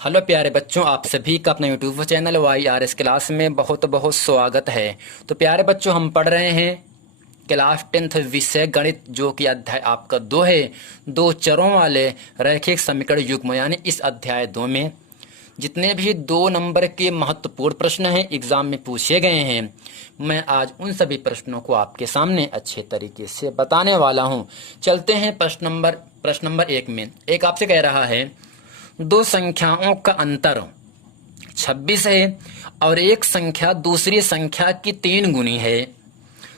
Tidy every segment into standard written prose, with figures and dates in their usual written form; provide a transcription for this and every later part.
Hello प्यारे बच्चों, आप सभी का अपना यूट्यूब चैनल YRS क्लास में बहुत बहुत स्वागत है। तो प्यारे बच्चों, हम पढ़ रहे हैं क्लास 10th विषय गणित, जो कि अध्याय आपका 2 है, दो चरों वाले रैखिक समीकरण युग्म। यानी इस अध्याय 2 में जितने भी 2 नंबर के महत्वपूर्ण प्रश्न हैं एग्जाम में पूछे गए हैं, मैं आज उन सभी प्रश्नों को आपके सामने अच्छे तरीके से बताने वाला हूं। चलते हैं प्रश्न नंबर 1 में। एक आपसे कह रहा है, दो संख्याओं का अंतर 26 है और एक संख्या दूसरी संख्या की 3 गुनी है,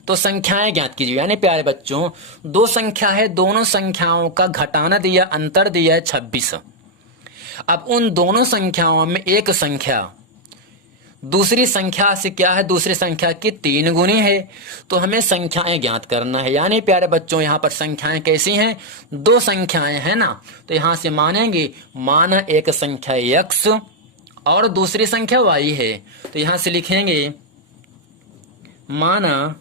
तो संख्याएं ज्ञात कीजिए। यानी प्यारे बच्चों, दो संख्या है, दोनों संख्याओं का घटाना दिया, अंतर दिया है 26। अब उन दोनों संख्याओं में एक संख्या दूसरी संख्या से क्या है, दूसरी संख्या की 3 गुनी है, तो हमें संख्याएं ज्ञात करना है। यानी प्यारे बच्चों, यहाँ पर संख्याएं कैसी हैं, दो संख्याएं हैं ना, तो यहां से मानेंगे माना एक संख्या x और दूसरी संख्या y है, तो यहां से लिखेंगे माना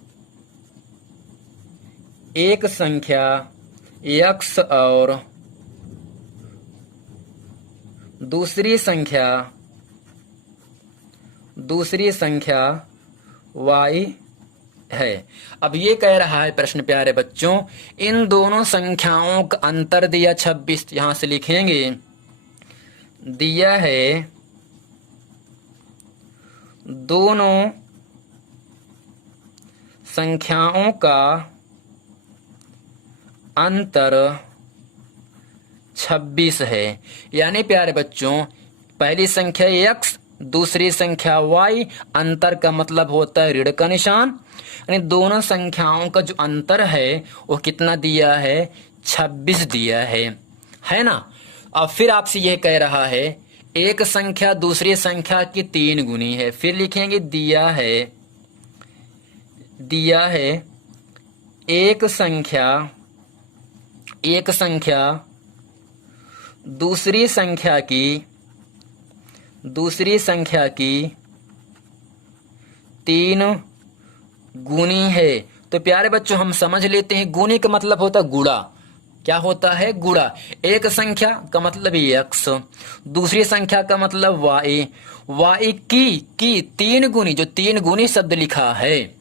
एक संख्या x और दूसरी संख्या y है। अब ये कह रहा है प्रश्न प्यारे बच्चों, इन दोनों संख्याओं का अंतर दिया 26, यहां से लिखेंगे दिया है दोनों संख्याओं का अंतर 26 है। यानी प्यारे बच्चों, पहली संख्या x, दूसरी संख्या y, अंतर का मतलब होता है ऋण का निशान। यानी दोनों संख्याओं का जो अंतर है वो कितना दिया है, 26 दिया है ना। अब फिर आपसे यह कह रहा है एक संख्या दूसरी संख्या की 3 गुनी है, फिर लिखेंगे दिया है एक संख्या दूसरी संख्या की 3 गुनी है। तो प्यारे बच्चों, हम समझ लेते हैं गुनी का मतलब होता है गुणा। क्या होता है, गुणा। एक संख्या का मतलब x, दूसरी संख्या का मतलब y की 3 गुनी, जो 3 गुनी शब्द लिखा है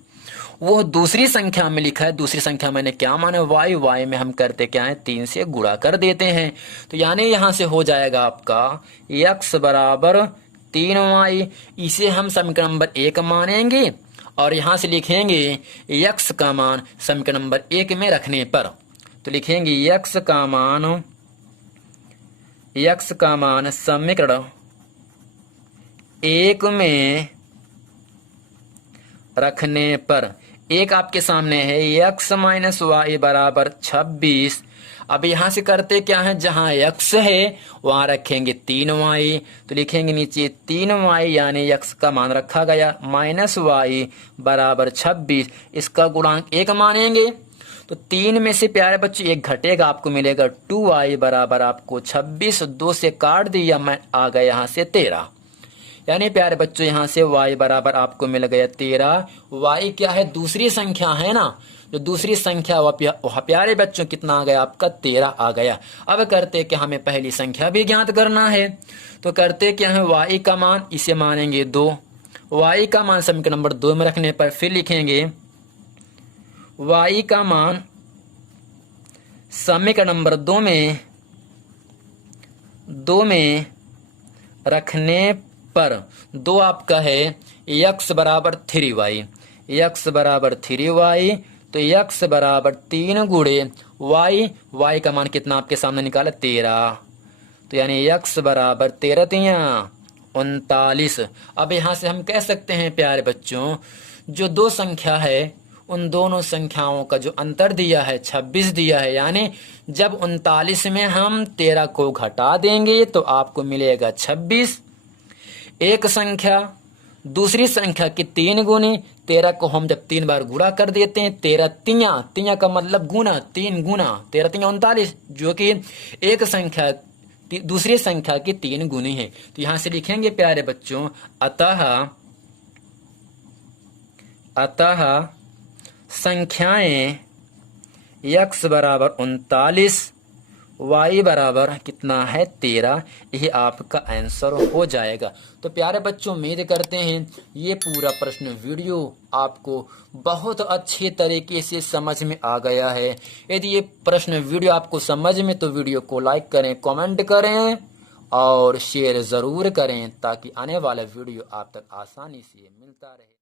वो दूसरी संख्या में लिखा है। दूसरी संख्या मैंने क्या माना, y में हम करते क्या है, 3 से गुणा कर देते हैं। तो यानी यहां से हो जाएगा आपका x बराबर 3y। इसे हम समीकरण नंबर 1 मानेंगे और यहां से लिखेंगे x का मान समीकरण नंबर 1 में रखने पर, तो लिखेंगे x का मान समीकरण 1 में रखने पर। एक आपके सामने है x माइनस वाई बराबर 26। अब यहां से करते क्या है, जहां x है वहां रखेंगे 3y, तो लिखेंगे नीचे 3y, यानी x का मान रखा गया माइनस y बराबर 26, इसका गुणांक 1 मानेंगे। तो 3 में से प्यारे बच्चों 1 घटेगा, आपको मिलेगा 2y बराबर आपको 26, 2 से काट दिया, मैं आ गया यहाँ से 13। यानी प्यारे बच्चों, यहां से y बराबर आपको मिल गया 13। y क्या है, दूसरी संख्या है ना, जो दूसरी संख्या वह प्यारे बच्चों कितना आ गया आपका, 13 आ गया। अब करते क्या, हमें पहली संख्या भी ज्ञात करना है, तो करते क्या है, y का मान इसे मानेंगे 2, y का मान समीकरण नंबर 2 में रखने पर फिर लिखेंगे y का मान समीकरण नंबर 2 में रखने पर 2 आपका है x बराबर 3y, तो x बराबर 3 गुणे y का मान कितना आपके सामने निकाला, 13, तो यानी x बराबर 13 39। अब यहां से हम कह सकते हैं प्यारे बच्चों, जो दो संख्या है उन दोनों संख्याओं का जो अंतर दिया है 26 दिया है। यानी जब 39 में हम 13 को घटा देंगे तो आपको मिलेगा 26। एक संख्या दूसरी संख्या की 3 गुनी, 13 को हम जब 3 बार गुणा कर देते हैं, 13 तिया का मतलब गुना, 3 गुना 13 तिया 39, जो कि एक संख्या दूसरी संख्या की 3 गुनी है। तो यहां से लिखेंगे प्यारे बच्चों, अतः संख्याएं x बराबर 39, y बराबर कितना है 13, यही आपका आंसर हो जाएगा। तो प्यारे बच्चों उम्मीद करते हैं ये पूरा प्रश्न वीडियो आपको बहुत अच्छे तरीके से समझ में आ गया है। यदि ये प्रश्न वीडियो आपको समझ में तो वीडियो को लाइक करें, कमेंट करें और शेयर ज़रूर करें ताकि आने वाला वीडियो आप तक आसानी से मिलता रहे।